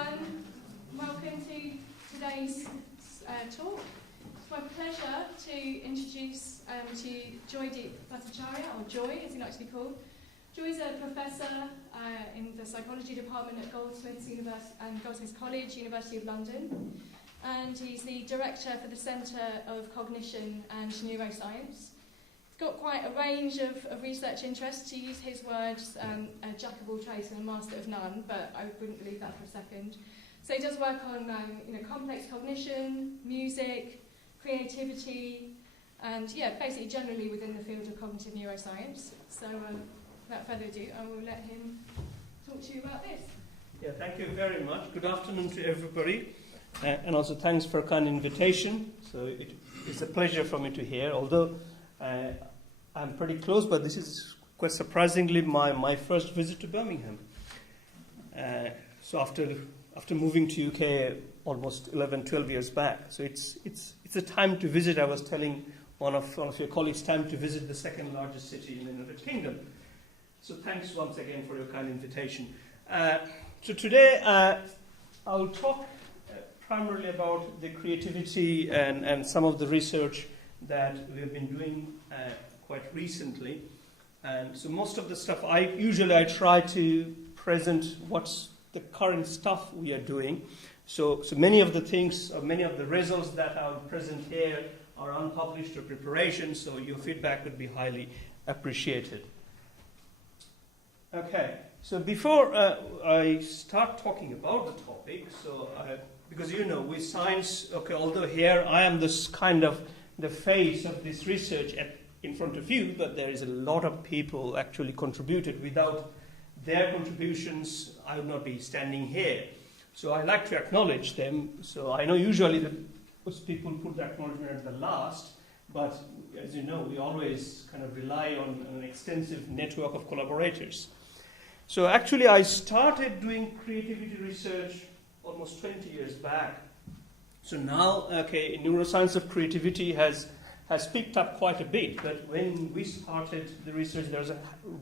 everyone. Welcome to today's talk. It's my pleasure to introduce to Joydeep Battacharya, or Joy as he likes to be called. Joy's a professor in the psychology department at Goldsmiths College, University of London, and he's the director for the Centre of Cognition and Neuroscience. He's got quite a range of research interests. To use his words, a jack of all trades and a master of none, but I wouldn't believe that for a second. So he does work on complex cognition, music, creativity, and basically generally within the field of cognitive neuroscience. So without further ado, I will let him talk to you about this. Yeah, thank you very much. Good afternoon to everybody, and also thanks for a kind invitation. So it's a pleasure for me to hear, although I'm pretty close, but this is quite surprisingly my first visit to Birmingham. So after moving to UK almost 11, 12 years back, so it's a time to visit. I was telling one of your colleagues, time to visit the second largest city in the United Kingdom. So thanks once again for your kind invitation. So today I'll talk primarily about the creativity and some of the research that we've been doing quite recently. And so most of the stuff I try to present what's the current stuff we are doing. So many of the things, or many of the results that I'll present here are unpublished or preparation, so your feedback would be highly appreciated. Okay, so before I start talking about the topic, because with science, although here I am this kind of the face of this research in front of you, but there is a lot of people actually contributed. Without their contributions, I would not be standing here. So I like to acknowledge them. So I know usually those people put the acknowledgement at the last, but as you know, we always kind of rely on an extensive network of collaborators. So actually I started doing creativity research almost 20 years back. So now, neuroscience of creativity has picked up quite a bit, but when we started the research, there was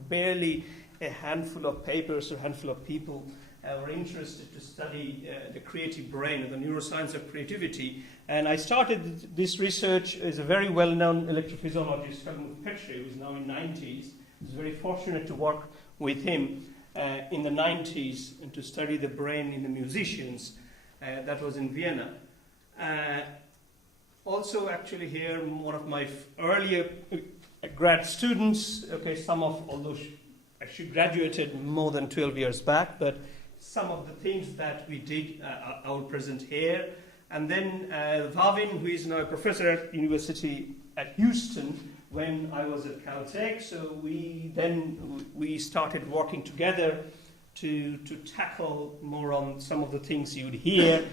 barely a handful of papers or a handful of people were interested to study the creative brain or the neuroscience of creativity. And I started this research as a very well-known electrophysiologist, Battacharya, who is now in 90s. I was very fortunate to work with him in the 90s and to study the brain in the musicians. That was in Vienna. Also, actually here, one of my earlier grad students, although she graduated more than 12 years back, but some of the things that we did, I will present here. And then Vavin, who is now a professor at University at Houston, when I was at Caltech, so we started working together to tackle more on some of the things you would hear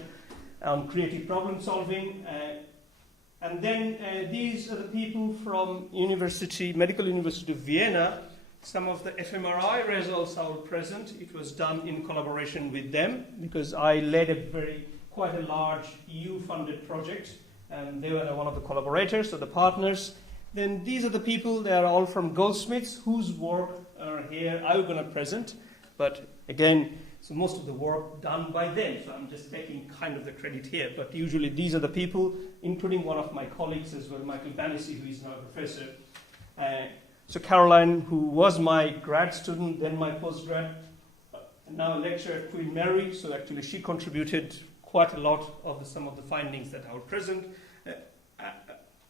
on creative problem solving. And then these are the people from Medical University of Vienna. Some of the fMRI results I will present. It was done in collaboration with them because I led quite a large EU-funded project, and they were one of the collaborators, so the partners. Then these are the people, they are all from Goldsmiths, whose work are here I'm going to present. But again, so most of the work done by them, so I'm just taking kind of the credit here. But usually these are the people, including one of my colleagues as well, Michael Bannissi, who is now a professor. So Caroline, who was my grad student, then my postgrad, now a lecturer at Queen Mary, so actually she contributed quite a lot of some of the findings that I will present.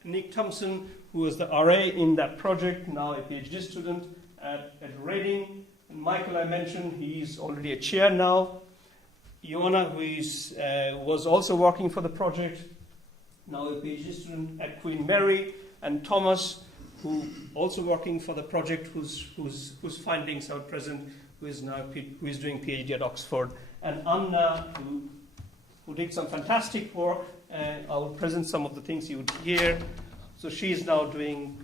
Nick Thompson, who was the RA in that project, now a PhD student at Reading. And Michael, I mentioned, he's already a chair now. Iona, who was also working for the project, now a PhD student at Queen Mary. And Thomas, who also working for the project, whose findings are present, who is doing PhD at Oxford. And Anna, who did some fantastic work. I will present some of the things you would hear. So she is now doing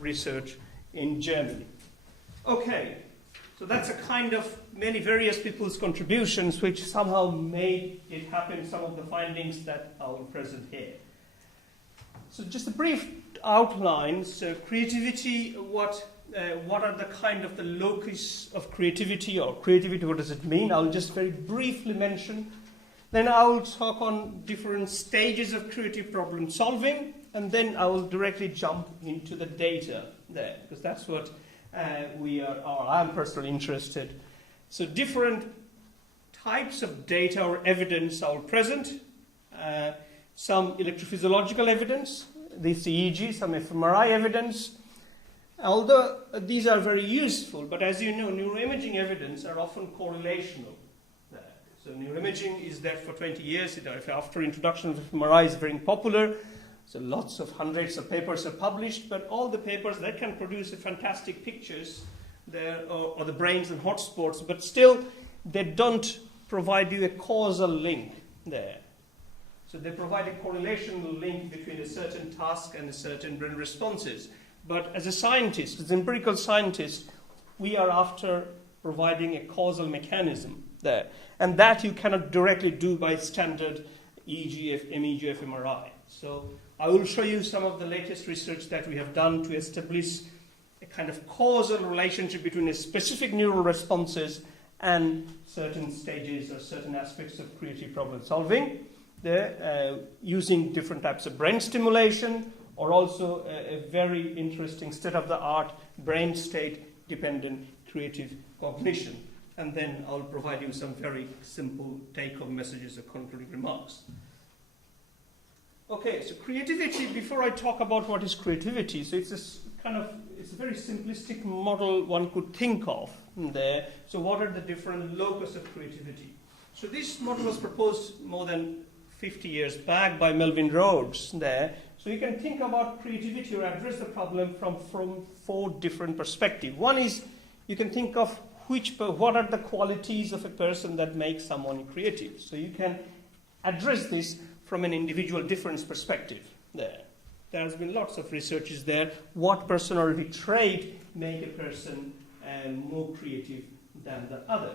research in Germany. Okay, so that's a kind of many various people's contributions which somehow made it happen, some of the findings that I will present here. So just a brief outline. So creativity, what what are the kind of the locus of creativity, or creativity, what does it mean? I'll just very briefly mention. Then I will talk on different stages of creative problem solving, and then I will directly jump into the data there, because that's what I'm personally interested. So different types of data or evidence I will present. Some electrophysiological evidence, this EEG, some fMRI evidence. Although these are very useful, but as you know, neuroimaging evidence are often correlational. So neuroimaging is there for 20 years. After introduction of fMRI is very popular. So lots of hundreds of papers are published, but all the papers that can produce fantastic pictures there, or the brains and hotspots, but still they don't provide you a causal link there. So they provide a correlational link between a certain task and a certain brain responses. But as a scientist, as an empirical scientist, we are after providing a causal mechanism there. And that you cannot directly do by standard EEG, MEG, fMRI. So I will show you some of the latest research that we have done to establish a kind of causal relationship between a specific neural responses and certain stages or certain aspects of creative problem solving. There, using different types of brain stimulation, or also a very interesting state-of-the-art brain state dependent creative cognition. And then I'll provide you some very simple take-home messages or concluding remarks. Okay, so creativity, before I talk about what is creativity, so it's a very simplistic model one could think of there. So what are the different locus of creativity? So this model was proposed more than 50 years back by Melvin Rhodes there. So you can think about creativity or address the problem from 4 different perspectives. One is you can think of what are the qualities of a person that make someone creative. So you can address this from an individual difference perspective there. There has been lots of researches there. What personality trait make a person more creative than the other?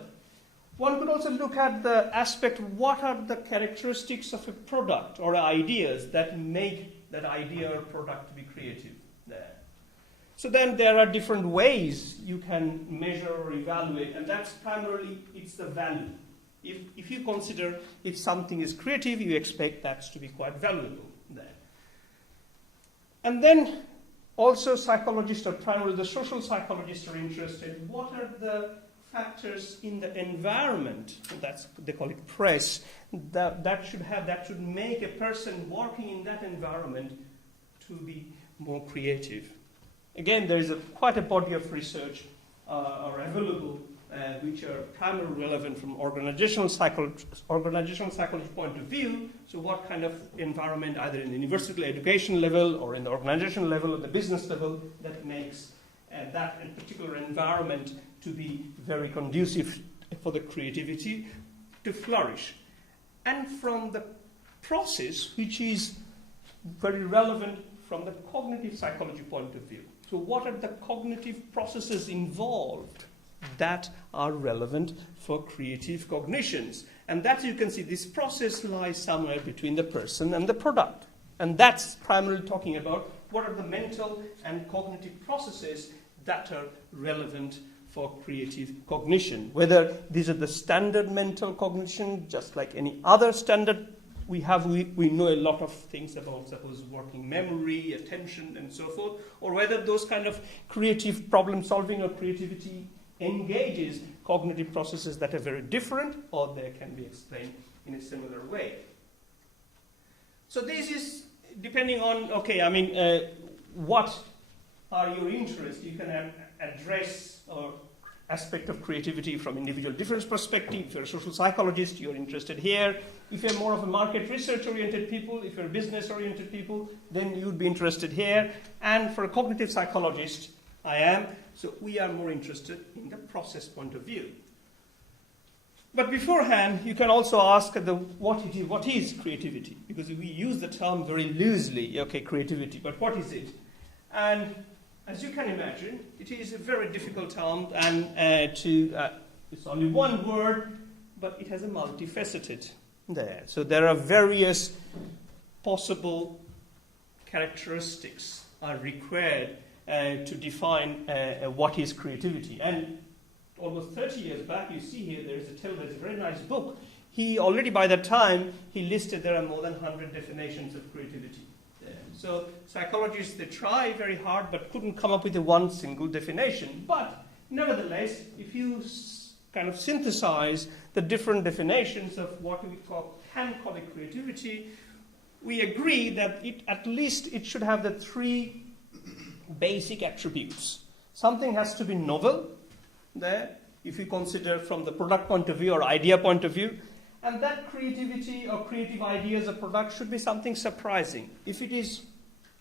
One could also look at the aspect, what are the characteristics of a product or ideas that make that idea or product to be creative there. So then there are different ways you can measure or evaluate, and that's primarily, it's the value. If you consider if something is creative, you expect that to be quite valuable there. And then also psychologists, or primarily the social psychologists, are interested, what are the factors in the environment, they call it press, that should make a person working in that environment to be more creative. Again, there is quite a body of research are available which are primarily relevant from organizational psychology point of view. So what kind of environment, either in the university education level or in the organization level or the business level, that makes that particular environment to be very conducive for the creativity to flourish. And from the process, which is very relevant from the cognitive psychology point of view. So what are the cognitive processes involved that are relevant for creative cognitions? And that you can see, this process lies somewhere between the person and the product. And that's primarily talking about what are the mental and cognitive processes that are relevant for creative cognition. Whether these are the standard mental cognition, just like any other standard we know a lot of things about, suppose, working memory, attention, and so forth, or whether those kind of creative problem solving or creativity engages cognitive processes that are very different, or they can be explained in a similar way. So this is depending on, what are your interests. You can address or aspect of creativity from individual difference perspective. If you're a social psychologist, you're interested here. If you're more of a market research-oriented people, if you're business-oriented people, then you'd be interested here. And for a cognitive psychologist, I am. So we are more interested in the process point of view. But beforehand, you can also ask what is creativity? Because we use the term very loosely, creativity, but what is it? And as you can imagine, it is a very difficult term, and it's only one word, but it has a multifaceted there. So there are various possible characteristics are required to define what is creativity. And almost 30 years back, you see here, there's a very nice book. He already by that time, he listed there are more than 100 definitions of creativity. So psychologists, they try very hard but couldn't come up with a one single definition. But nevertheless, if you kind of synthesize the different definitions of what we can call it creativity, we agree that at least it should have the three basic attributes. Something has to be novel there, if you consider from the product point of view or idea point of view. And that creativity or creative ideas or product should be something surprising. If it is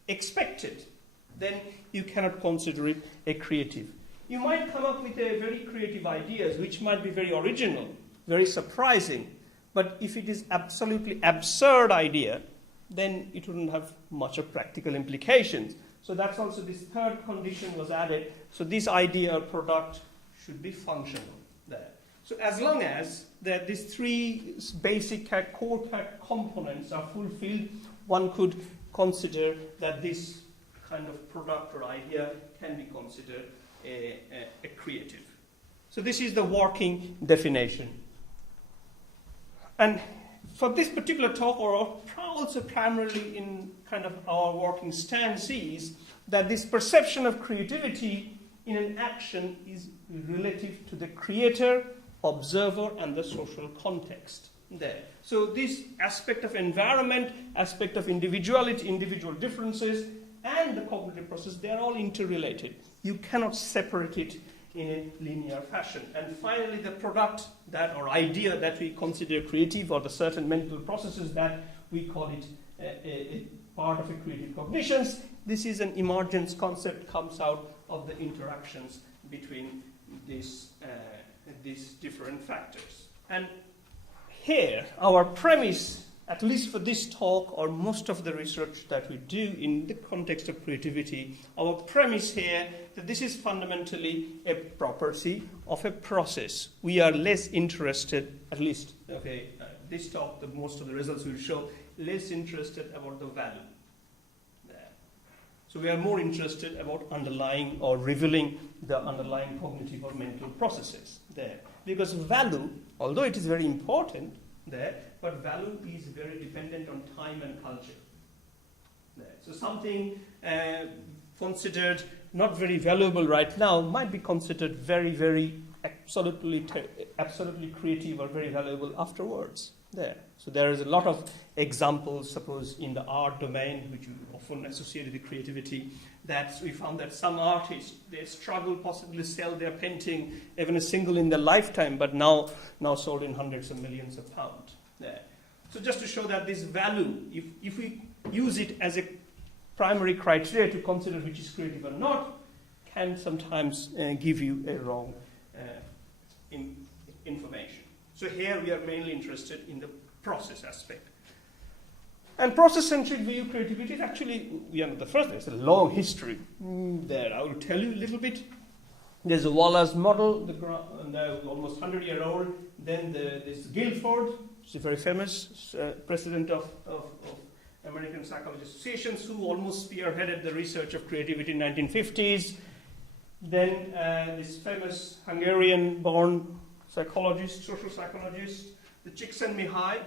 expected, then you cannot consider it a creative. You might come up with a very creative ideas which might be very original, very surprising, but if it is absolutely absurd idea, then it wouldn't have much of practical implications. So that's also this third condition was added. So this idea or product should be functional there. So as long as these three basic core components are fulfilled, one could consider that this kind of product or idea can be considered a creative. So this is the working definition. And for this particular talk, or also primarily in kind of our working stance, is that this perception of creativity in an action is relative to the creator, observer, and the social context there. So this aspect of environment, aspect of individuality, individual differences, and the cognitive process, they are all interrelated. You cannot separate it in a linear fashion. And finally, the product that or idea that we consider creative, or the certain mental processes that we call it a part of a creative cognitions, this is an emergence concept, comes out of the interactions between these different factors. And here, our premise, at least for this talk or most of the research that we do in the context of creativity, our premise here that this is fundamentally a property of a process. We are less interested, at least, this talk, most of the results will show, less interested about the value there. So we are more interested about underlying or revealing the underlying cognitive or mental processes there. Because value, although it is very important there, but value is very dependent on time and culture there. So something considered not very valuable right now might be considered very, very absolutely creative or very valuable afterwards there. So there is a lot of examples, suppose in the art domain, which you often associate with creativity, that we found that some artists, they struggle possibly sell their painting, even a single in their lifetime, but now sold in hundreds of millions of pounds there. So just to show that this value, if we use it as a primary criteria to consider which is creative or not, can sometimes give you a wrong information. So here we are mainly interested in the process aspect. And process-centric view creativity is actually, we are not the first, there's a long history there. I will tell you a little bit. There's a Wallace model, almost 100-year-old. Then there's Guilford, who's a very famous president of American Psychology Associations, who almost spearheaded the research of creativity in the 1950s. Then this famous Hungarian-born psychologist, social psychologist, the Csikszentmihalyi,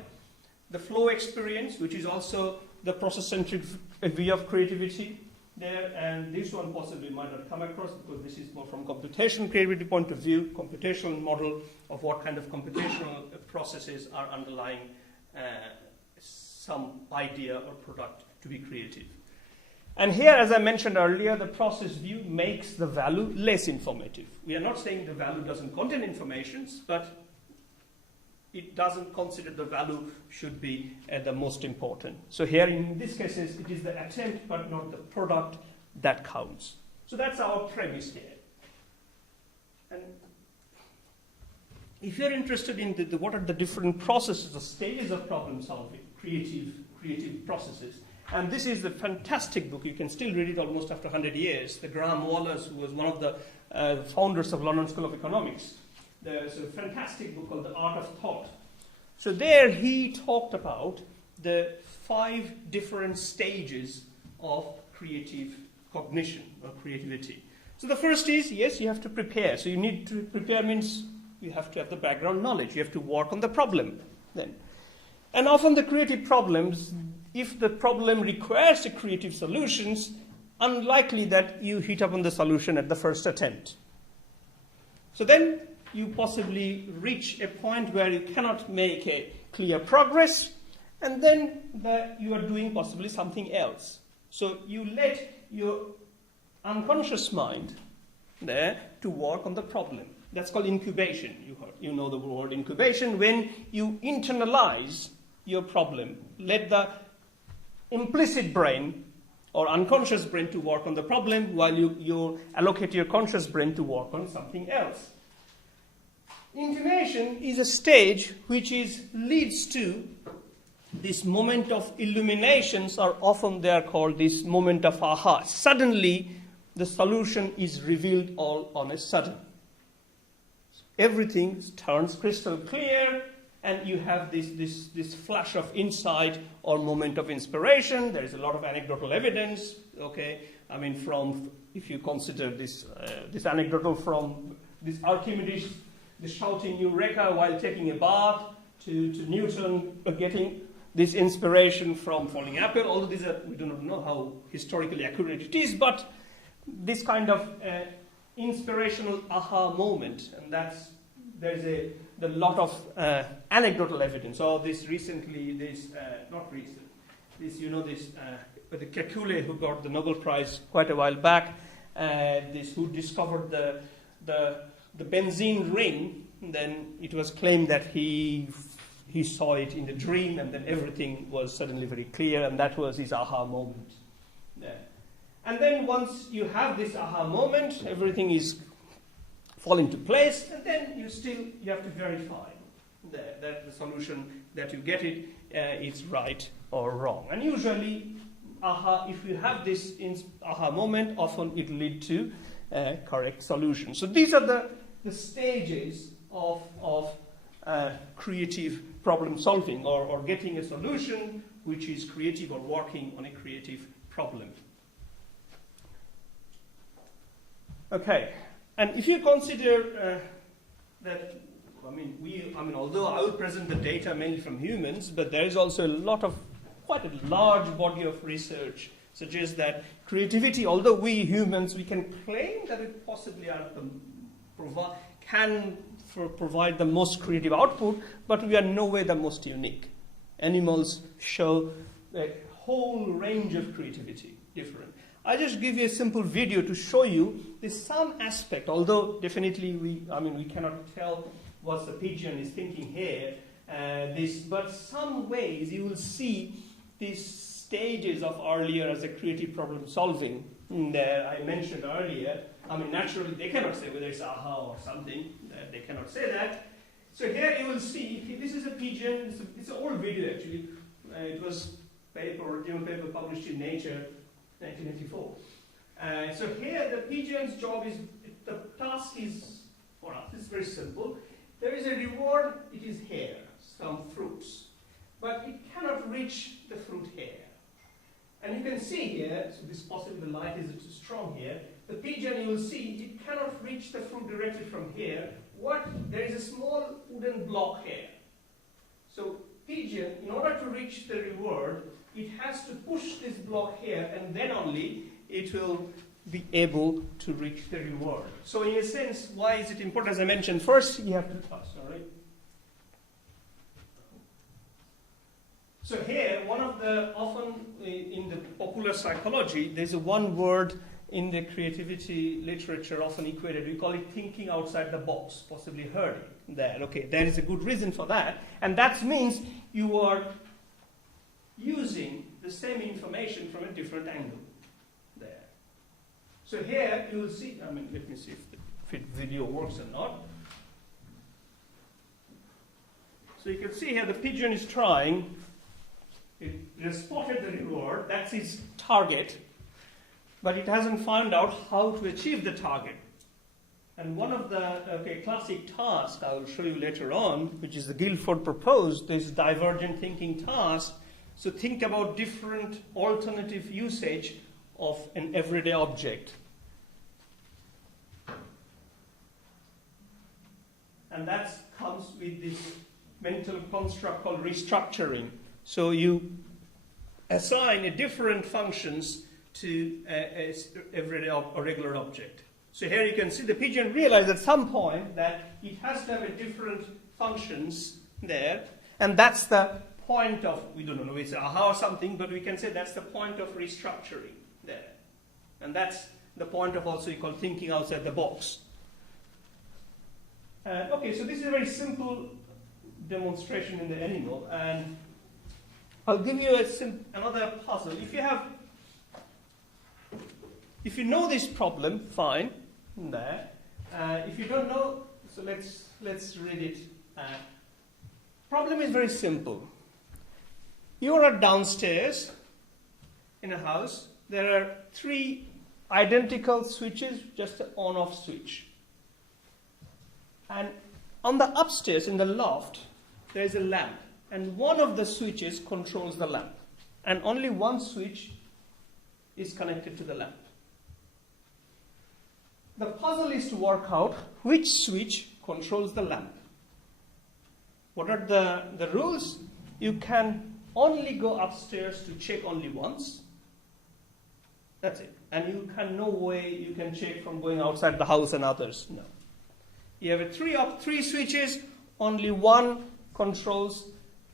the flow experience, which is also the process-centric view of creativity there, and this one possibly might not come across because this is more from computational creativity point of view, computational model of what kind of computational processes are underlying some idea or product to be creative. And here, as I mentioned earlier, the process view makes the value less informative. We are not saying the value doesn't contain information, but it doesn't consider the value should be the most important. So here, in these cases, it is the attempt, but not the product that counts. So that's our premise here. And if you're interested in what are the different processes, the stages of problem solving, creative processes, and this is the fantastic book. You can still read it almost after 100 years. The Graham Wallace, who was one of the founders of London School of Economics. There's a fantastic book called The Art of Thought. So there he talked about the 5 different stages of creative cognition or creativity. So the first is, yes, you have to prepare. So you need to prepare means you have to have the background knowledge. You have to work on the problem then. And often the creative problems, if the problem requires a creative solutions, unlikely that you hit upon the solution at the first attempt. So then you possibly reach a point where you cannot make a clear progress, and then you are doing possibly something else. So you let your unconscious mind there to work on the problem. That's called incubation. You know the word incubation. When you internalize your problem, let the implicit brain or unconscious brain to work on the problem while you allocate your conscious brain to work on something else. Incubation is a stage which leads to this moment of illuminations, or often they are called this moment of aha. Suddenly, the solution is revealed all on a sudden. Everything turns crystal clear, and you have this flash of insight or moment of inspiration. There is a lot of anecdotal evidence. Okay, I mean, if you consider this anecdotal from this Archimedes, the shouting Eureka while taking a bath, to Newton getting this inspiration from falling apple. Although we do not know how historically accurate it is, but this kind of inspirational aha moment, and there's a lot of anecdotal evidence. So the Kekule who got the Nobel Prize quite a while back, who discovered the benzene ring, then it was claimed that he saw it in the dream, and then everything was suddenly very clear, and that was his aha moment. Yeah. And then once you have this aha moment, everything is fall into place, and then you have to verify that the solution that you get is right or wrong. And usually, if you have this aha moment, often it will lead to correct solution. So these are the stages of creative problem solving, or getting a solution which is creative, or working on a creative problem. Okay, and if you consider that, although I will present the data mainly from humans, but there is also quite a large body of research suggests that creativity, although we humans, we can claim that it possibly can provide the most creative output, but we are no way the most unique. Animals show a whole range of creativity, different. I just give you a simple video to show you there's some aspect, although definitely we cannot tell what the pigeon is thinking here, but some ways you will see these stages of earlier as a creative problem solving that I mentioned earlier. Naturally they cannot say whether it's aha or something, they cannot say that. So here you will see, this is a pigeon, it's an old video actually, it was original paper published in Nature, 1984. So here the pigeon's job is, the task is, for us, it's very simple. There is a reward, it is here, some fruits. But it cannot reach the fruit here. And you can see here, so this possibly the light is too strong here, the pigeon you will see, it cannot reach the fruit directly from here. There is a small wooden block here. So pigeon, in order to reach the reward, it has to push this block here, and then only it will be able to reach the reward. So in a sense, why is it important? As I mentioned, first you have to, So here, often in the popular psychology, there's one word in the creativity literature often equated. We call it thinking outside the box, possibly heard it there. Okay, there is a good reason for that. And that means you are using the same information from a different angle there. So here you will see, let me see if the video works or not. So you can see here the pigeon is trying. It has spotted the reward, that's its target, but it hasn't found out how to achieve the target. And one of the classic tasks I will show you later on, which is the Guilford proposed, this divergent thinking task. So think about different alternative usage of an everyday object. And that comes with this mental construct called restructuring. So you assign different functions to a everyday or regular object. So here you can see the pigeon realized at some point that it has to have a different functions there, and that's the point of, we don't know, it's aha or something, but we can say that's the point of restructuring there. And that's the point of also you call thinking outside the box. Okay, so this is a very simple demonstration in the animal, and I'll give you another puzzle. If you know this problem, fine, there. If you don't know, so let's read it. Problem is very simple. You are downstairs in a house. There are 3 identical switches, just an on-off switch. And on the upstairs, in the loft, there is a lamp. And one of the switches controls the lamp. And only one switch is connected to the lamp. The puzzle is to work out which switch controls the lamp. What are the rules? You can only go upstairs to check only once. That's it. And you can no way you can check from going outside the house and others. No. You have three switches, only one controls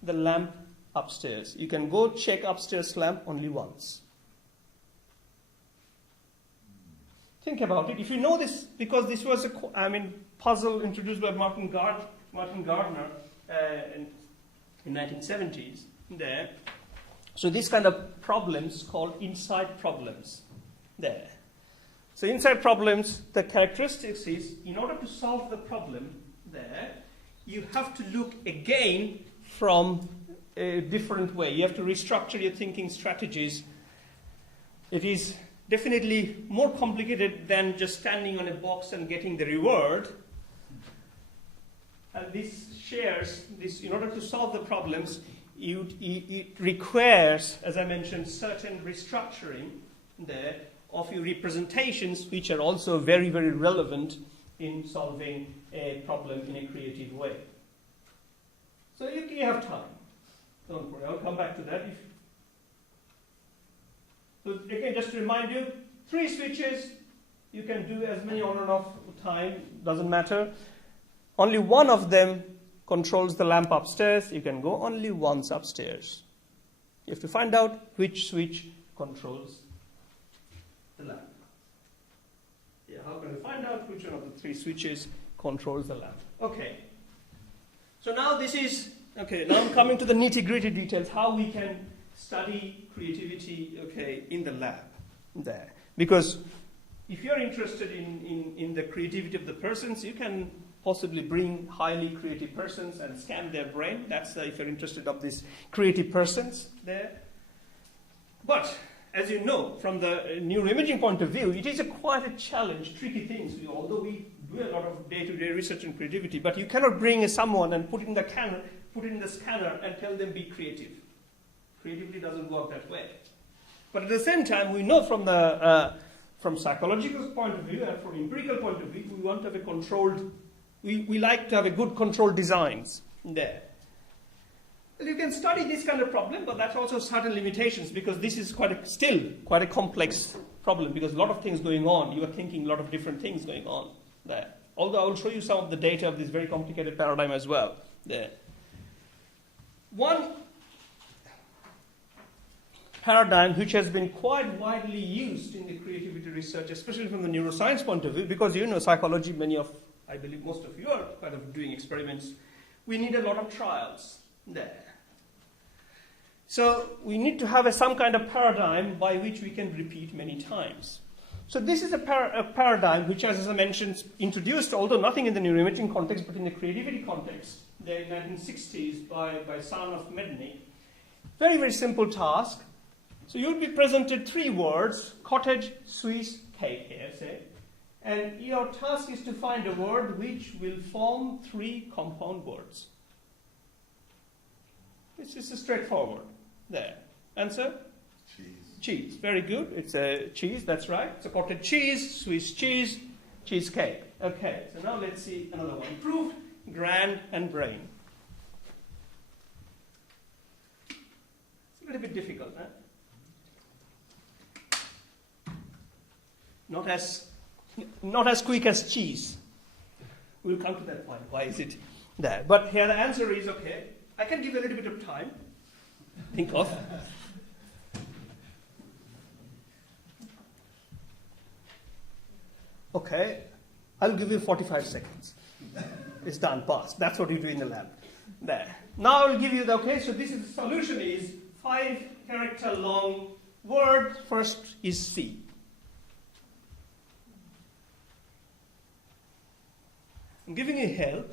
the lamp upstairs. You can go check upstairs lamp only once. Think about it. If you know this, because this was a puzzle introduced by Martin Gardner in 1970s there. So these kind of problems called inside problems there. So inside problems, the characteristics is, in order to solve the problem there, you have to look again from a different way. You have to restructure your thinking strategies. It is definitely more complicated than just standing on a box and getting the reward. And this shares, in order to solve the problems, it requires, as I mentioned, certain restructuring there of your representations, which are also very, very relevant in solving a problem in a creative way. So you have time. Don't worry, I'll come back to that. So again, just to remind you, 3 switches, you can do as many on and off time, doesn't matter. Only one of them controls the lamp upstairs. You can go only once upstairs. You have to find out which switch controls the lamp. Yeah, how can I find out which one of the 3 switches controls the lamp? Okay. So now now I'm coming to the nitty-gritty details, how we can study creativity, in the lab there. Because if you're interested in the creativity of the persons, you can possibly bring highly creative persons and scan their brain. That's if you're interested of these creative persons there. But as you know, from the neuroimaging point of view, it is quite a challenge, tricky things. Although we do a lot of day-to-day research in creativity, but you cannot bring someone and put it in the scanner and tell them be creative. Creativity doesn't work that way. But at the same time, we know from psychological point of view and from empirical point of view, we want to have a controlled. We like to have a good controlled designs there. Well, you can study this kind of problem, but that's also certain limitations, because this is still quite a complex problem, because a lot of things going on. You are thinking a lot of different things going on there. Although I will show you some of the data of this very complicated paradigm as well there. One paradigm which has been quite widely used in the creativity research, especially from the neuroscience point of view, because psychology, I believe most of you are kind of doing experiments. We need a lot of trials there. So we need to have some kind of paradigm by which we can repeat many times. So this is a paradigm which, as I mentioned, introduced, although nothing in the neuroimaging context, but in the creativity context, in the 1960s by Son of Mednick. Very, very simple task. So you'll be presented 3 words, cottage, Swiss, cake here, say. And your task is to find a word which will form 3 compound words. This is straightforward. There. Answer? Cheese. cheese. Very good. It's a cheese, that's right. It's a cottage cheese, Swiss cheese, cheesecake. Okay, so now let's see another one. Proof, grand, and brain. It's a little bit difficult, huh? Not as quick as cheese. We'll come to that point. Why is it there? But here the answer is, okay, I can give you a little bit of time. Think of. Okay, I'll give you 45 seconds. It's done, passed. That's what you do in the lab. There. Now I'll give you the, okay, so this is the solution is 5-character long word. First is C. I'm giving you help.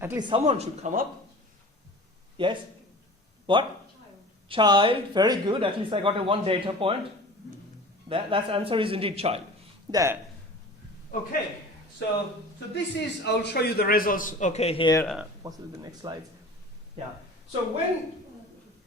At least someone should come up. Yes? What? Child. Very good. At least I got a one data point. That answer is indeed child. There. Okay. So this is, I'll show you the results. Okay, here. Possibly the next slide. Yeah. So when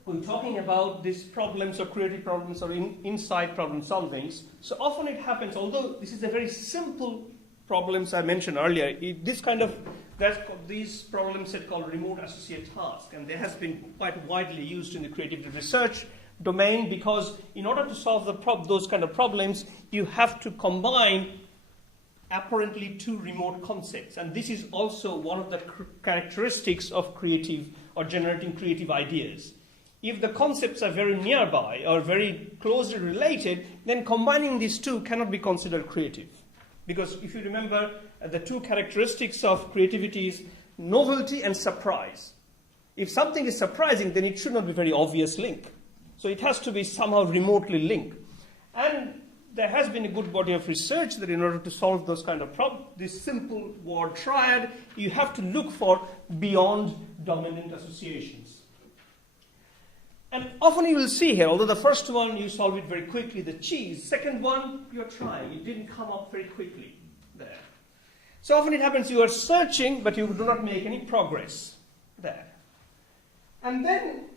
we're talking about these problems or creative problems or inside problem solvings, so often it happens, although this is a very simple problems I mentioned earlier, these problems are called remote associate task, and they has been quite widely used in the creative research domain because in order to solve those kind of problems, you have to combine apparently two remote concepts, and this is also one of the characteristics of creative or generating creative ideas. If the concepts are very nearby or very closely related, then combining these two cannot be considered creative. Because if you remember, the two characteristics of creativity is novelty and surprise. If something is surprising, then it should not be a very obvious link. So it has to be somehow remotely linked. And there has been a good body of research that in order to solve those kind of problems, this simple word triad, you have to look for beyond dominant associations. And often you will see here, although the first one you solve it very quickly, the cheese. Second one, you're trying. It didn't come up very quickly there. So often it happens you are searching, but you do not make any progress there. And then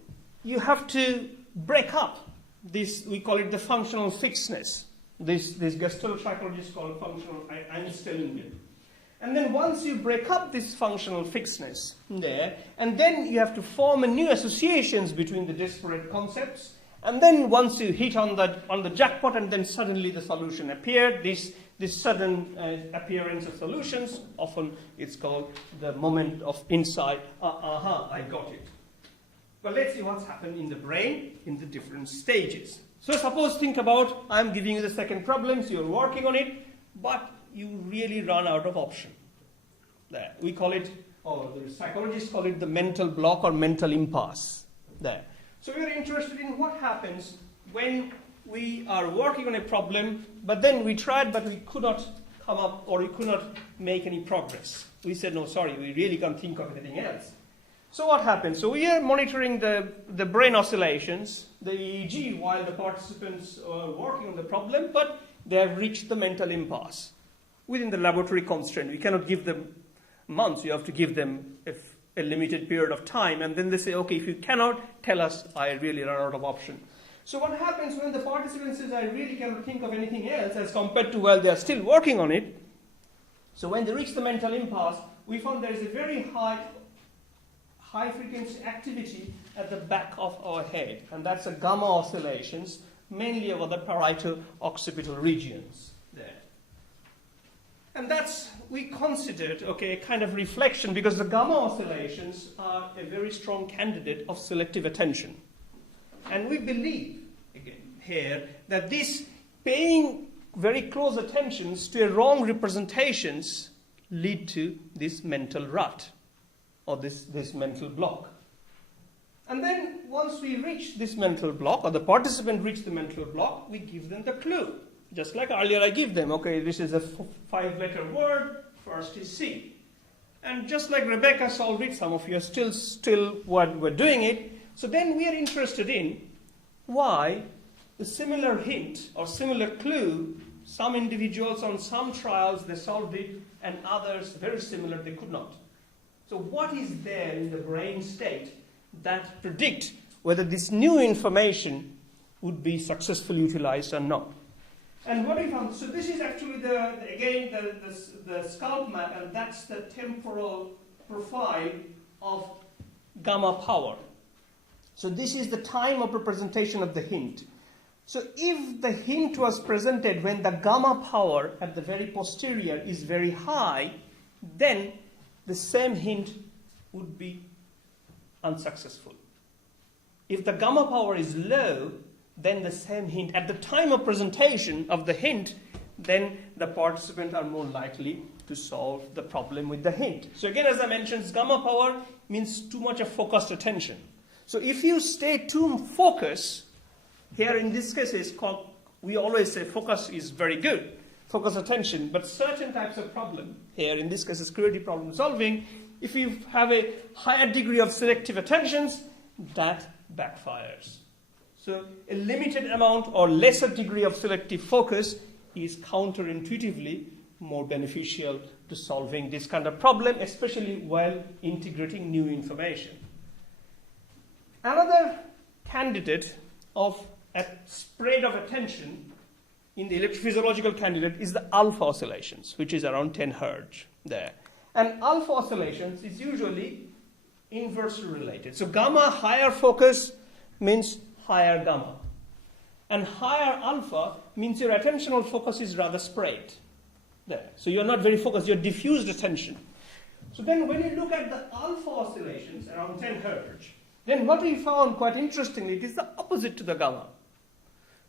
you have to break up this, we call it the functional fixedness. This Gestalt psychologists call it functional Einstellungen. And then once you break up this functional fixedness there, and then you have to form a new associations between the disparate concepts, and then once you hit on the jackpot, and then suddenly the solution appeared, this sudden appearance of solutions, often it's called the moment of insight, I got it. Well, let's see what's happened in the brain in the different stages. So suppose, think about, I'm giving you the second problem, so you're working on it, but you really run out of option. There. We call it, or the psychologists call it the mental block or mental impasse. There. So we are interested in what happens when we are working on a problem, but then we tried, but we could not come up, or we could not make any progress. We said, no, sorry, we really can't think of anything else. So what happens? So we are monitoring the brain oscillations, the EEG, while the participants are working on the problem, but they have reached the mental impasse. Within the laboratory constraint, we cannot give them months. You have to give them a limited period of time. And then they say, okay, if you cannot, tell us, I really run out of option. So what happens when the participant says, I really cannot think of anything else as compared to while they are still working on it? So when they reach the mental impasse, we found there is a very high frequency activity at the back of our head. And that's the gamma oscillations, mainly over the parieto-occipital regions there. And that's, we considered, okay, a kind of reflection, because the gamma oscillations are a very strong candidate of selective attention. And we believe, again, here, that this paying very close attentions to a wrong representations lead to this mental rut, or this mental block. And then once we reach this mental block, or the participant reach the mental block, we give them the clue. Just like earlier I give them, okay, this is a 5-letter word, first is C. And just like Rebecca solved it, some of you are still were doing it. So then we are interested in why the similar hint or similar clue, some individuals on some trials, they solved it, and others, very similar, they could not. So what is there in the brain state that predict whether this new information would be successfully utilized or not. And what we found, so this is actually the scalp map, and that's the temporal profile of gamma power. So this is the time of representation of the hint. So if the hint was presented when the gamma power at the very posterior is very high, then the same hint would be unsuccessful. If the gamma power is low, then the same hint, at the time of presentation of the hint, then the participants are more likely to solve the problem with the hint. So again, as I mentioned, gamma power means too much of focused attention. So if you stay too focused, here in this case is called, we always say focus is very good, focus attention, but certain types of problem, here in this case is creative problem solving, if you have a higher degree of selective attentions, that backfires. So a limited amount or lesser degree of selective focus is counterintuitively more beneficial to solving this kind of problem, especially while integrating new information. Another candidate of a spread of attention in the electrophysiological candidate is the alpha oscillations, which is around 10 Hz there. And alpha oscillations is usually inversely related. So gamma higher focus means higher gamma. And higher alpha means your attentional focus is rather spread there. So you're not very focused, you're diffused attention. So then when you look at the alpha oscillations around 10 Hz, then what we found quite interestingly, it is the opposite to the gamma.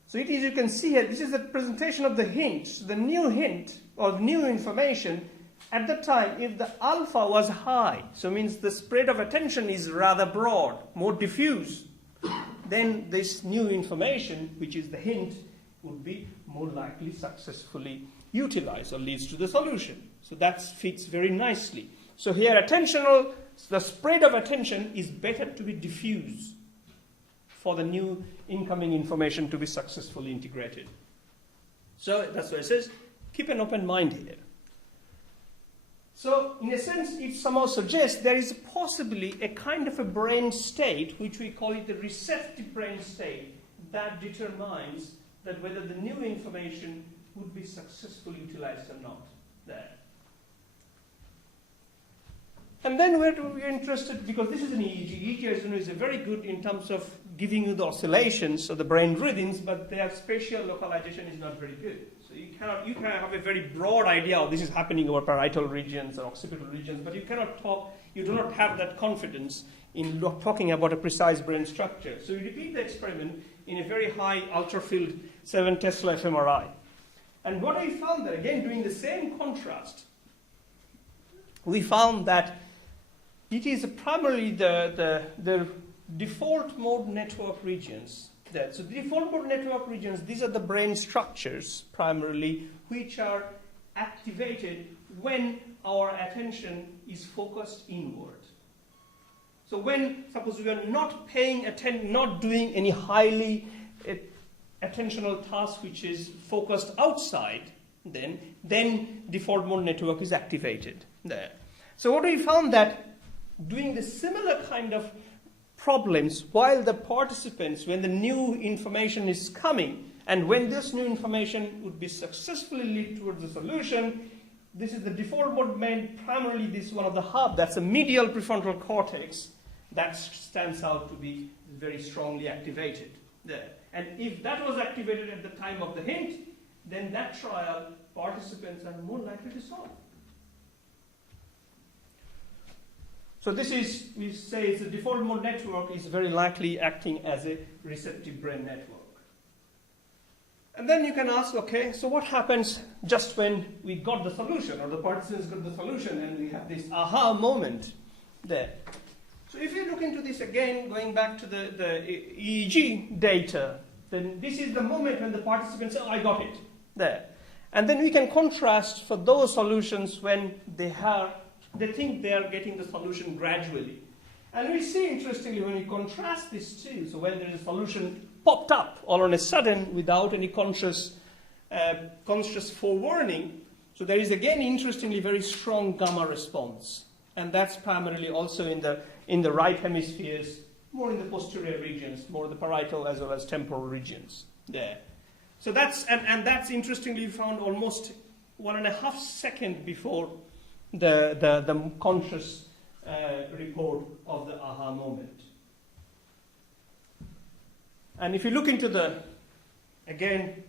So it is, you can see here, this is the presentation of the hint. So the new hint or new information at the time, if the alpha was high, so means the spread of attention is rather broad, more diffuse, then this new information, which is the hint, would be more likely successfully utilized or leads to the solution. So that fits very nicely. So here attentional, the spread of attention is better to be diffuse for the new incoming information to be successfully integrated. So that's why it says, keep an open mind here. So in a sense, it somehow suggests there is possibly a kind of a brain state, which we call it the receptive brain state, that determines that whether the new information would be successfully utilized or not there. And then we're interested, because this is an EEG. EEG, as you know, is very good in terms of giving you the oscillations of the brain rhythms, but their spatial localization is not very good. So you can have a very broad idea of this is happening over parietal regions or occipital regions, but you do not have that confidence in talking about a precise brain structure. So you repeat the experiment in a very high ultrafield 7 Tesla fMRI. And what we found that, again, doing the same contrast, we found that it is primarily the default mode network regions. So the default mode network regions, these are the brain structures primarily which are activated when our attention is focused inward. So when, suppose we are not paying attention, not doing any highly attentional task which is focused outside, then default mode network is activated there. So what we found that doing the similar kind of problems while the participants, when the new information is coming, and when this new information would be successfully lead towards the solution, this is the default mode main, primarily this one of the hub, that's a medial prefrontal cortex, that stands out to be very strongly activated there. And if that was activated at the time of the hint, then that trial participants are more likely to solve. So this is, we say, it's a default mode network is very likely acting as a receptive brain network. And then you can ask, okay, so what happens just when we got the solution, or the participants got the solution, and we have this aha moment there. So if you look into this again, going back to the EEG data, then this is the moment when the participants say, oh, I got it, there. And then we can contrast for those solutions when they think they are getting the solution gradually. And we see, interestingly, when we contrast these two, so when there is a solution popped up all on a sudden without any conscious forewarning, so there is again, interestingly, very strong gamma response. And that's primarily also in the right hemispheres, more in the posterior regions, more the parietal as well as temporal regions there. So that's, and that's interestingly found almost 1.5 seconds before the conscious report of the aha moment. And if you look into the, again,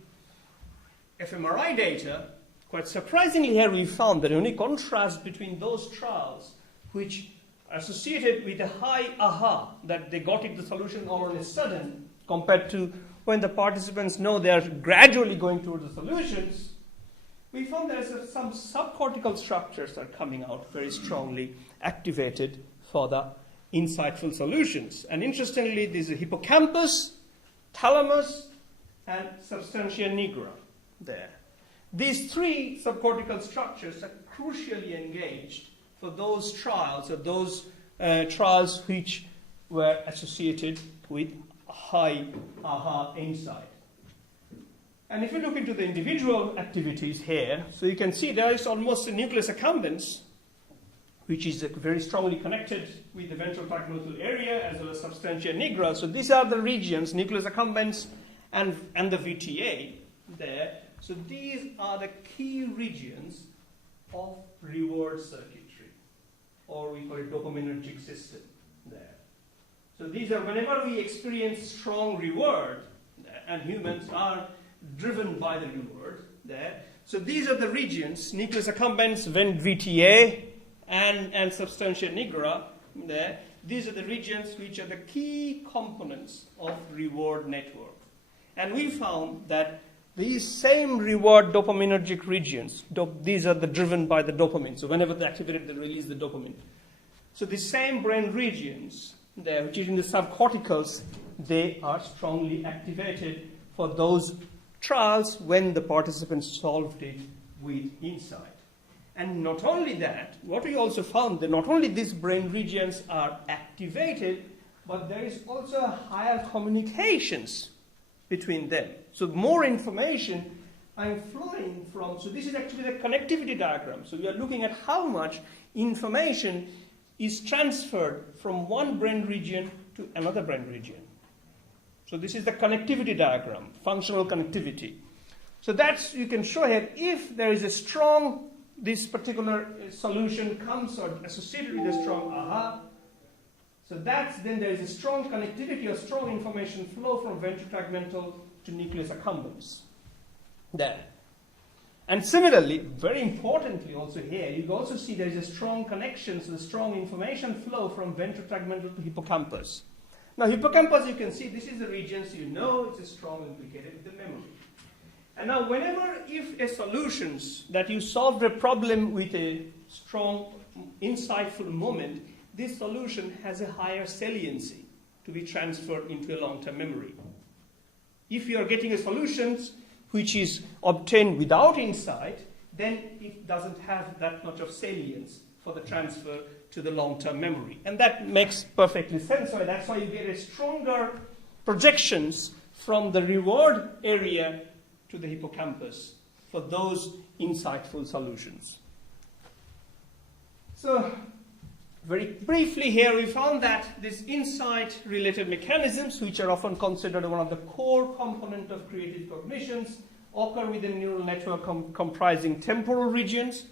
fMRI data, quite surprisingly here we found that only contrast between those trials which are associated with a high aha, that they got it the solution all on a sudden, compared to when the participants know they are gradually going towards the solutions, we found there's some subcortical structures are coming out very strongly activated for the insightful solutions. And interestingly, there's a hippocampus, thalamus, and substantia nigra there. These three subcortical structures are crucially engaged for those trials, or those trials which were associated with high aha insight. And if you look into the individual activities here, so you can see there is almost a nucleus accumbens, which is very strongly connected with the ventral tegmental area as well as substantia nigra. So these are the regions, nucleus accumbens and the VTA there. So these are the key regions of reward circuitry, or we call it dopaminergic system there. So these are, whenever we experience strong reward, and humans are driven by the reward there. So these are the regions, nucleus accumbens, VTA, and substantia nigra there. These are the regions which are the key components of reward network. And we found that these same reward dopaminergic regions, these are the driven by the dopamine. So whenever they activate, they release the dopamine. So the same brain regions there, which is in the subcorticals, they are strongly activated for those trials when the participants solved it with insight. And not only that, what we also found that not only these brain regions are activated, but there is also a higher communications between them. So more information I'm flowing from, so this is actually the connectivity diagram. So we are looking at how much information is transferred from one brain region to another brain region. So this is the connectivity diagram, functional connectivity. So that's, you can show here, if there is a strong, this particular solution comes or associated with a strong aha, so that's, then there is a strong connectivity or strong information flow from ventrotegmental to nucleus accumbens there. And similarly, very importantly also here, you also see there is a strong connection, so the strong information flow from ventrotegmental to hippocampus. Now hippocampus, you can see, this is the region, so you know it's a strong implicated with the memory. And now whenever, if a solutions that you solved a problem with a strong, insightful moment, this solution has a higher saliency to be transferred into a long-term memory. If you are getting a solution which is obtained without insight, then it doesn't have that much of salience for the transfer to the long-term memory. And that makes perfectly sense. So that's why you get a stronger projections from the reward area to the hippocampus for those insightful solutions. So very briefly here, we found that these insight-related mechanisms, which are often considered one of the core component of creative cognitions, occur within a neural network comprising temporal regions.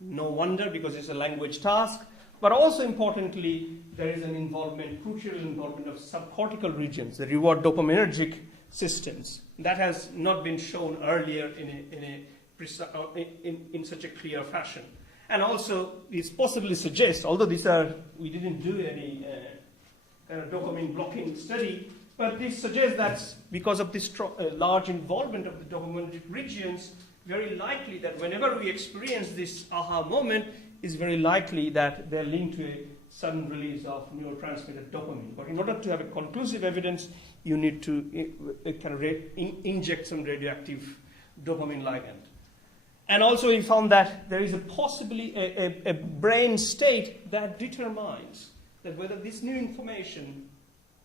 No wonder, because it's a language task. But also importantly, there is an involvement, crucial involvement of subcortical regions, the reward dopaminergic systems. That has not been shown earlier in such a clear fashion. And also, this possibly suggests, although these are, we didn't do any kind of dopamine blocking study, but this suggests that because of this large involvement of the dopaminergic regions, very likely that whenever we experience this aha moment, it's very likely that they're linked to a sudden release of neurotransmitter dopamine. But in order to have a conclusive evidence, you need to kind of inject some radioactive dopamine ligand. And also we found that there is possibly a brain state that determines that whether this new information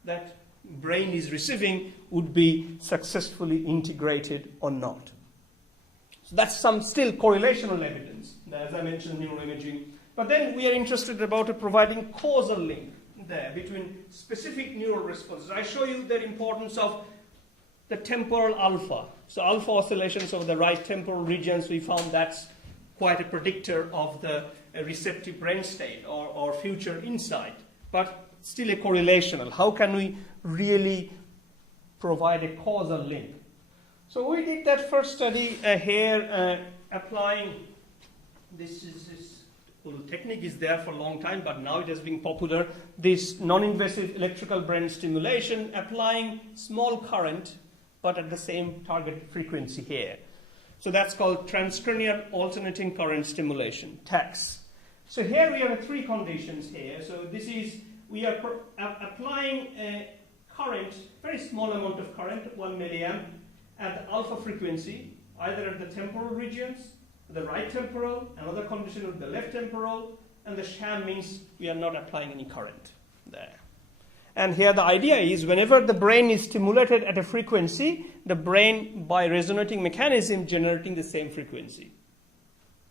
that brain is receiving would be successfully integrated or not. So that's some still correlational evidence, as I mentioned, neuroimaging. But then we are interested about providing causal link. there between specific neural responses. I show you the importance of the temporal alpha. So alpha oscillations of the right temporal regions, we found that's quite a predictor of the receptive brain state or future insight. But still a correlational. How can we really provide a causal link? So we did that first study here applying this technique is there for a long time, but now it has been popular. This non-invasive electrical brain stimulation, applying small current, but at the same target frequency here. So that's called transcranial alternating current stimulation, TACS. So here we have three conditions here. So this is, we are applying a current, very small amount of current, 1 milliamp, at the alpha frequency, either at the temporal regions, the right temporal, another condition with the left temporal, and the sham means we are not applying any current there. And here the idea is whenever the brain is stimulated at a frequency, the brain, by resonating mechanism, generating the same frequency.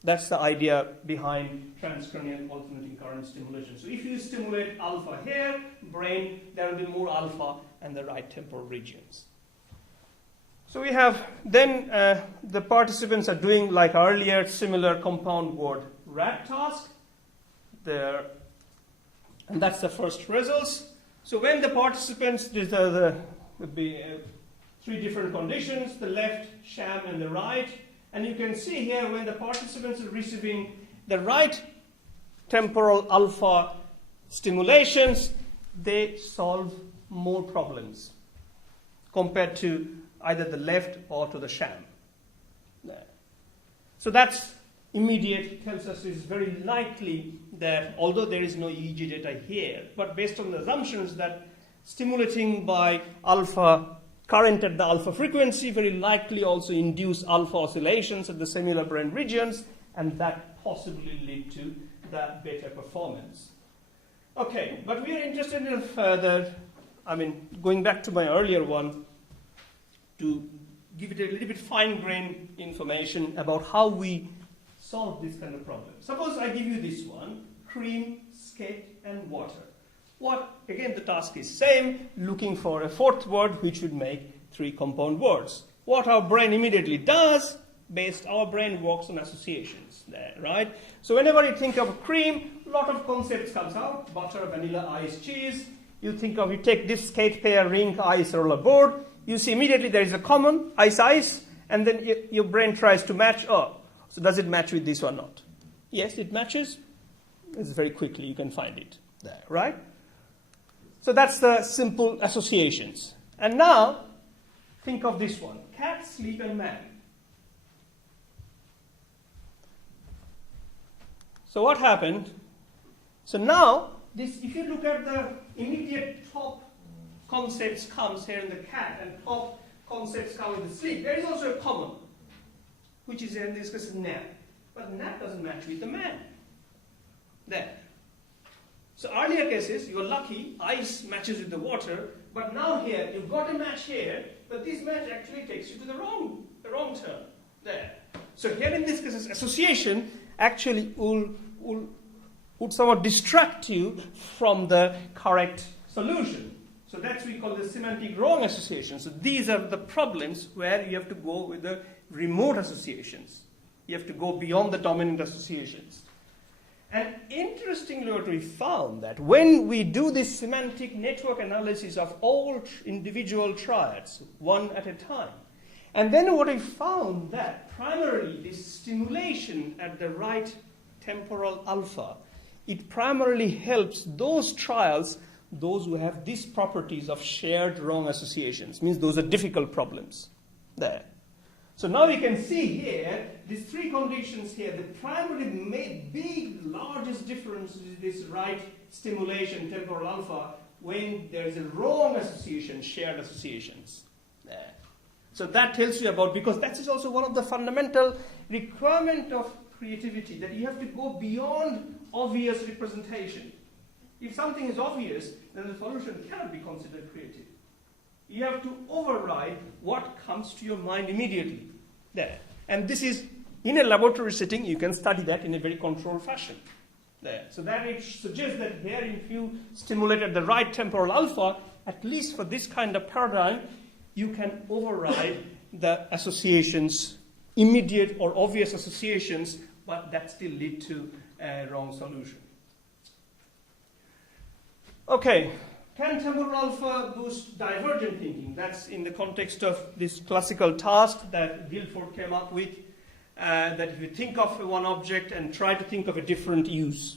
That's the idea behind transcranial alternating current stimulation. So if you stimulate alpha here, brain, there will be more alpha in the right temporal regions. So we have then the participants are doing like earlier similar compound word rat task there, and that's the first results. So when the participants, these are would be three different conditions, the left, sham, and the right, and you can see here when the participants are receiving the right temporal alpha stimulations, they solve more problems compared to either the left or to the sham. So that's immediate, tells us it's very likely that although there is no EEG data here, but based on the assumptions that stimulating by alpha current at the alpha frequency very likely also induce alpha oscillations at the similar brain regions, and that possibly lead to that better performance. Okay, but we are interested in further, going back to my earlier one, to give it a little bit fine-grained information about how we solve this kind of problem. Suppose I give you this one, cream, skate, and water. Again, the task is same, looking for a fourth word which would make three compound words. What our brain immediately does, our brain works on associations there, right? So whenever you think of cream, a lot of concepts comes out, butter, vanilla, ice, cheese. You take this skate pair, ring, ice, roller board. You see immediately there is a common, ice, and then your brain tries to match, so does it match with this or not? Yes, it matches. It's very quickly, you can find it there, right? So that's the simple associations. And now, think of this one, cat, sleep, and man. So what happened? So now, if you look at the immediate top concepts comes here in the cat, and top concepts come in the sleep. There is also a common, which is in this case nap. But nap doesn't match with the man. There. So earlier cases, you're lucky, ice matches with the water, but now here, you've got a match here, but this match actually takes you to the wrong term. There. So here in this case, association actually would somewhat distract you from the correct solution. So that's what we call the semantic wrong association. So these are the problems where you have to go with the remote associations. You have to go beyond the dominant associations. And interestingly, what we found that when we do this semantic network analysis of all individual triads, one at a time, and then what we found that primarily this stimulation at the right temporal alpha, it primarily helps those trials, those who have these properties of shared wrong associations, means those are difficult problems there. So now you can see here, these three conditions here, the primary largest difference is this right stimulation, temporal alpha, when there is a wrong association, shared associations there. So that tells you about, because that is also one of the fundamental requirement of creativity, that you have to go beyond obvious representation. If something is obvious, then the solution cannot be considered creative. You have to override what comes to your mind immediately there. And this is, in a laboratory setting, you can study that in a very controlled fashion. there. So that it suggests that here if you stimulate at the right temporal alpha, at least for this kind of paradigm, you can override the associations, immediate or obvious associations, but that still lead to a wrong solution. Okay, can temporal alpha boost divergent thinking? That's in the context of this classical task that Guilford came up with, that if you think of one object and try to think of a different use,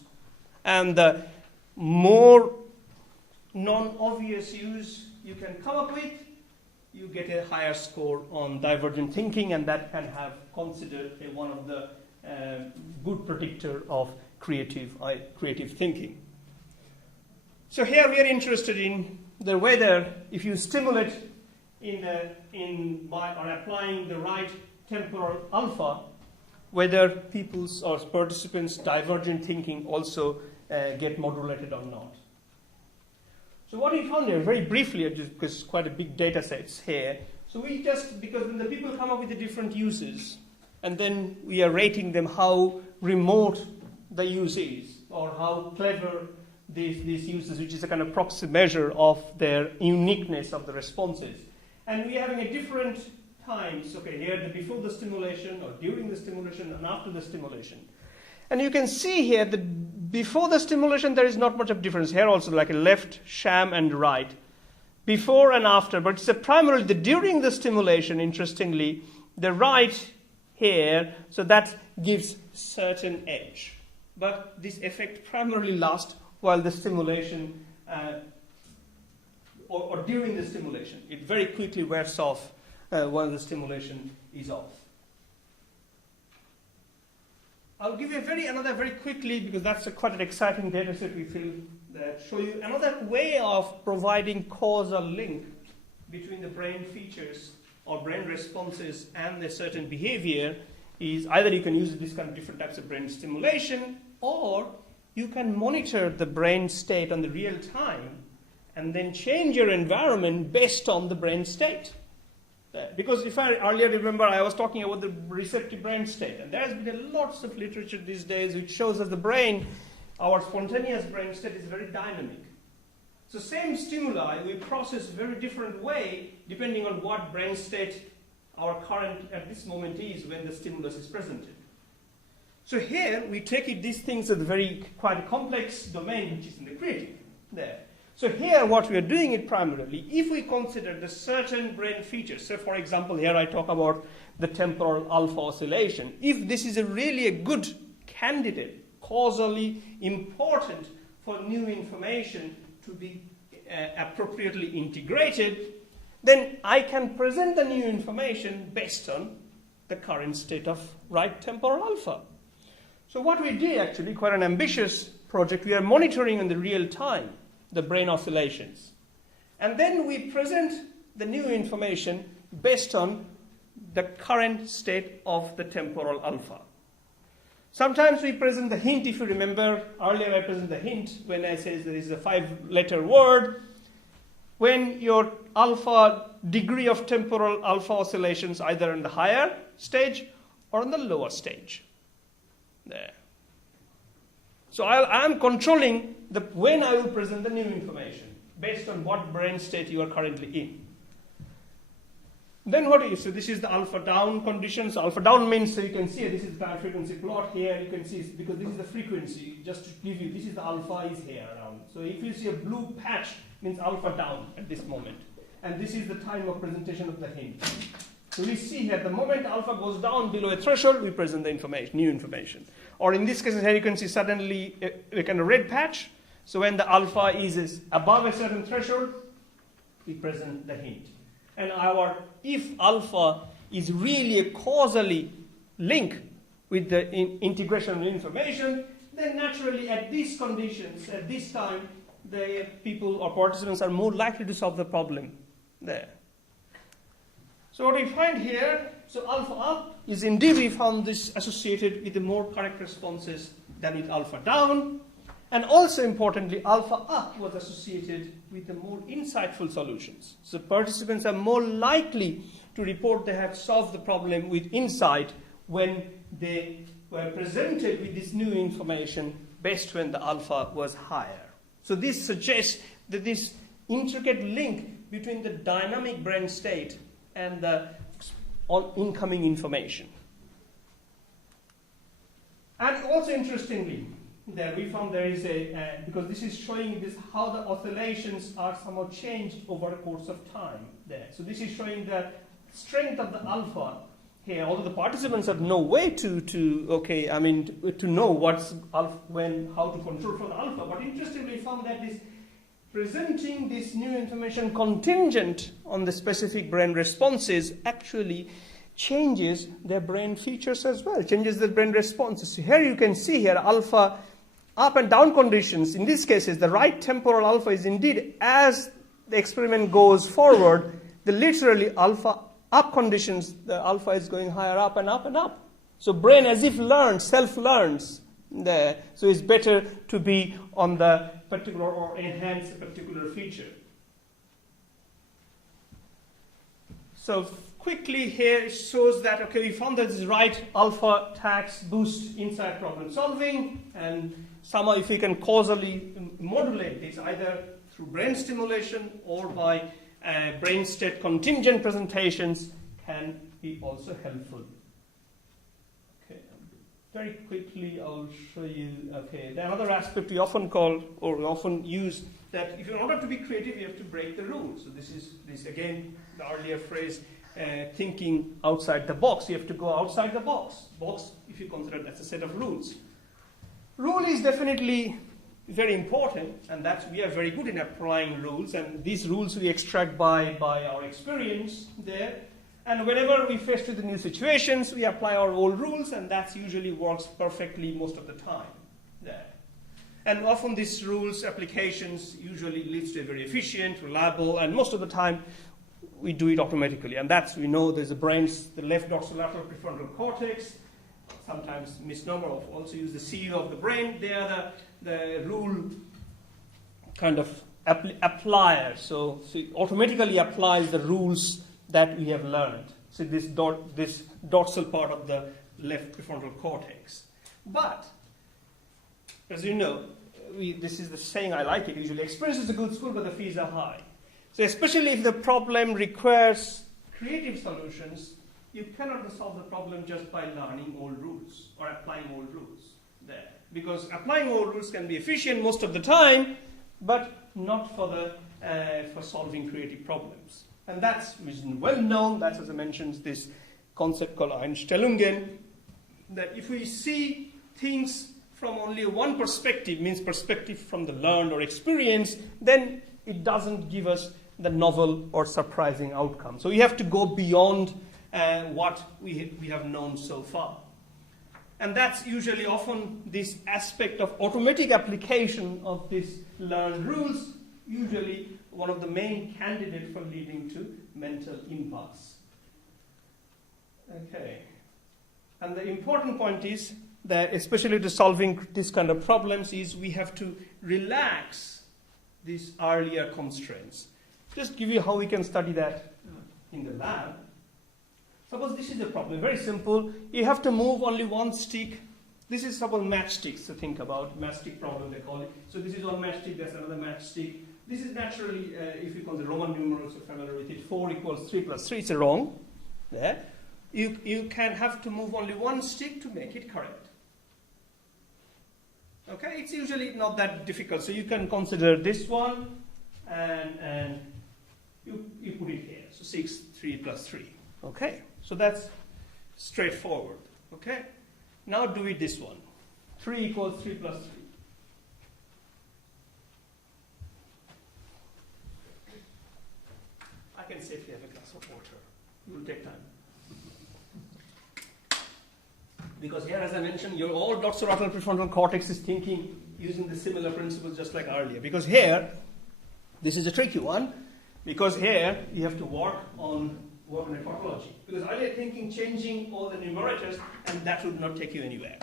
and the more non-obvious use you can come up with, you get a higher score on divergent thinking, and that can have considered one of the good predictor of creative thinking. So here we are interested in the whether if you stimulate by applying the right temporal alpha, whether people's or participants' divergent thinking also get modulated or not. So what we found here, very briefly, just because quite a big data sets here. So we just, because when the people come up with the different uses, and then we are rating them how remote the use is, or how clever these uses, which is a kind of proxy measure of their uniqueness of the responses. And we are having a different times, okay, here the before the stimulation, or during the stimulation, and after the stimulation. And you can see here that before the stimulation there is not much of difference. Here also like a left, sham, and right. Before and after, but it's primarily the during the stimulation, interestingly, the right here, so that gives certain edge. But this effect primarily lasts while the stimulation, or during the stimulation. It very quickly wears off while the stimulation is off. I'll give you another very quickly, because that's quite an exciting data set we feel, that show you another way of providing causal link between the brain features or brain responses and a certain behavior is either you can use this kind of different types of brain stimulation, or you can monitor the brain state on the real time and then change your environment based on the brain state. Because if I earlier remember, I was talking about the receptive brain state, and there has been lots of literature these days which shows that the brain, our spontaneous brain state, is very dynamic. So same stimuli we process very different way depending on what brain state our current at this moment is when the stimulus is presented. So here we take it these things as quite a complex domain which is in the creative there. So here what we are doing it primarily, if we consider the certain brain features, so for example here I talk about the temporal alpha oscillation, if this is really a good candidate, causally important for new information to be appropriately integrated, then I can present the new information based on the current state of right temporal alpha. So what we did actually, quite an ambitious project, we are monitoring in the real time the brain oscillations. And then we present the new information based on the current state of the temporal alpha. Sometimes we present the hint, if you remember, earlier I presented the hint when I said there is a 5-letter word. When your alpha degree of temporal alpha oscillations either in the higher stage or in the lower stage. There. So I am controlling when I will present the new information based on what brain state you are currently in. Then what is, so this is the alpha down condition. So alpha down means, so you can see this is the time frequency plot here. You can see, because this is the frequency, just to give you, this is the alpha is here around. So if you see a blue patch, means alpha down at this moment. And this is the time of presentation of the hint. So we see here, the moment alpha goes down below a threshold, we present the information, new information. Or in this case, here you can see suddenly a kind of red patch. So when the alpha is above a certain threshold, we present the hint. And if alpha is really a causally link with the integration of information, then naturally at these conditions, at this time, the people or participants are more likely to solve the problem there. So what we find here, so alpha up is indeed we found this associated with the more correct responses than with alpha down. And also importantly, alpha up was associated with the more insightful solutions. So participants are more likely to report they have solved the problem with insight when they were presented with this new information best when the alpha was higher. So this suggests that this intricate link between the dynamic brain state and the incoming information. And also interestingly, there we found there is because this is showing this how the oscillations are somehow changed over the course of time there. So this is showing the strength of the alpha here, although the participants have no way to know what's alpha, how to control for the alpha. But interestingly, we found that this presenting this new information contingent on the specific brain responses actually changes their brain features as well, changes their brain responses. So here you can see here alpha up and down conditions. In these cases, the right temporal alpha is indeed, as the experiment goes forward, the literally alpha up conditions, the alpha is going higher up and up and up. So brain as if learns, self-learns there. So it's better to be on the particular or enhance a particular feature. So quickly here it shows that, okay, we found that this is right alpha tax boost inside problem solving, and somehow if we can causally modulate this either through brain stimulation or by brain state contingent presentations can be also helpful. Okay, very quickly I'll show you, okay, the another aspect we often call or we often use that if in order to be creative you have to break the rules. So this is again the earlier phrase, thinking outside the box. You have to go outside the box. Box, if you consider that's a set of rules. Rule is definitely very important, and that's we are very good in applying rules, and these rules we extract by our experience there. And whenever we face with the new situations, we apply our old rules, and that usually works perfectly most of the time there. And often these rules applications usually leads to a very efficient, reliable, and most of the time we do it automatically. And that's, we know there's the left dorsolateral prefrontal cortex, sometimes misnomer of also use the CU of the brain. They are the rule kind of applier. So it automatically applies the rules that we have learned. So this dorsal part of the left prefrontal cortex. But, as you know, this is the saying, I like it usually, experience is a good school, but the fees are high. So especially if the problem requires creative solutions, you cannot solve the problem just by learning old rules or applying old rules there. Because applying old rules can be efficient most of the time, but not for solving creative problems. And that's well known. That's, as I mentioned, this concept called Einstellungen, that if we see things from only one perspective, means perspective from the learned or experience, then it doesn't give us the novel or surprising outcome. So we have to go beyond what we have known so far. And that's usually often this aspect of automatic application of these learned rules, usually one of the main candidates for leading to mental impasse. Okay. And the important point is that, especially to solving this kind of problems, is we have to relax these earlier constraints. Just give you how we can study that in the lab. Suppose this is a problem, very simple. You have to move only one stick. This is suppose matchsticks to think about, matchstick problem they call it. So this is one matchstick, that's another matchstick. This is naturally, if you call the Roman numerals, you're familiar with it, 4 equals 3 plus 3, it's wrong. There. You can have to move only one stick to make it correct. Okay, it's usually not that difficult. So you can consider this one, and you put it here. So 6, 3 plus 3. Okay, so that's straightforward. Okay, now do it this one. 3 equals 3 plus 3. I can safely have a glass of water. It will take time. Because here, as I mentioned, your all dorsolateral prefrontal cortex is thinking using the similar principles just like earlier. Because here, this is a tricky one. Because here, you have to work on a tautology. Because earlier thinking, changing all the numerators, and that would not take you anywhere.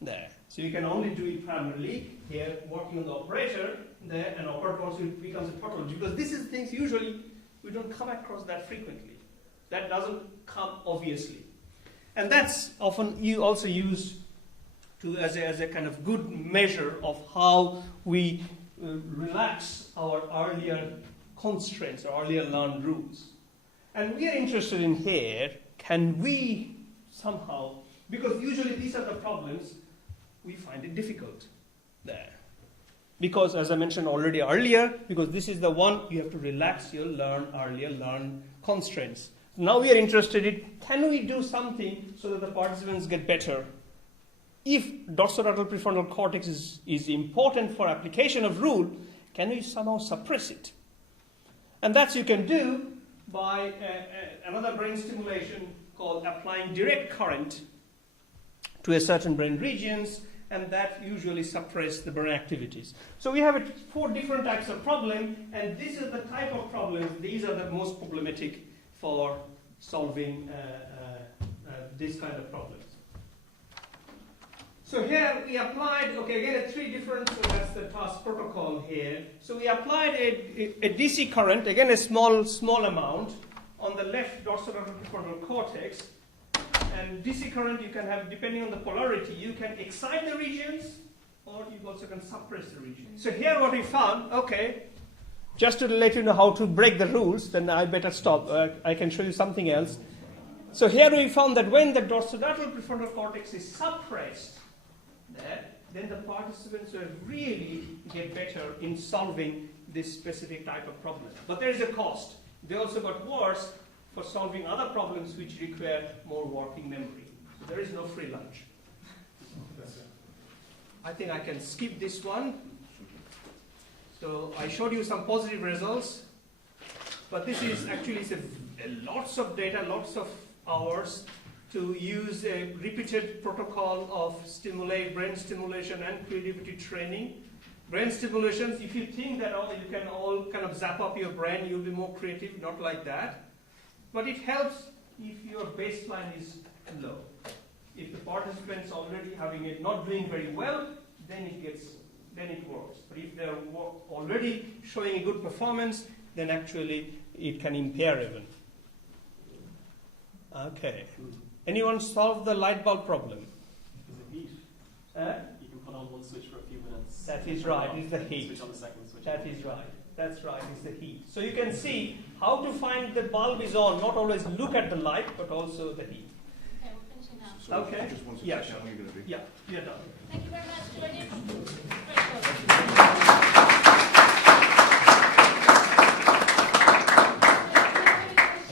There. So you can only do it primarily here, working on the operator there, and operator also becomes a tautology. Because this is things usually we don't come across that frequently. That doesn't come obviously. And that's often you also use as a kind of good measure of how we relax our earlier constraints or earlier learned rules. And we are interested in here, can we somehow, because usually these are the problems, we find it difficult there. Because as I mentioned already earlier, because this is the one you have to relax your earlier learn constraints. Now we are interested in, can we do something so that the participants get better? If dorsolateral prefrontal cortex is important for application of rule, can we somehow suppress it? And that you can do by another brain stimulation called applying direct current to a certain brain regions, and that usually suppress the brain activities. So we have 4 different types of problem, and this is the type of problems, these are the most problematic for solving this kind of problems. So here we applied, again 3 different, so that's the task protocol here. So we applied a DC current, again a small amount, on the left dorsolateral prefrontal cortex. And DC current you can have, depending on the polarity, you can excite the regions, or you also can suppress the regions. So here what we found, just to let you know how to break the rules, then I better stop. I can show you something else. So here we found that when the dorsolateral prefrontal cortex is suppressed, then the participants will really get better in solving this specific type of problem. But there is a cost. They also got worse for solving other problems which require more working memory. So there is no free lunch. I think I can skip this one. So I showed you some positive results, but this is actually lots of data, lots of hours to use a repeated protocol of brain stimulation and creativity training. Brain stimulations, if you think that you can all kind of zap up your brain, you'll be more creative, not like that. But it helps if your baseline is low. If the participants already having it not doing very well, then it works. But if they're already showing a good performance, then actually it can impair even. Okay. Anyone solve the light bulb problem? Is it heat? You can put on one switch for a few minutes. That is right, it's the heat. Switch on the second switch. That is right. That's right, it's the heat. So you can see how to find the bulb is on, not always look at the light, but also the heat. Okay, we're finishing now. So Okay. just one Yeah, second, sure. how long are you going to be? Yeah, you're done. Thank you very much, Joydeep.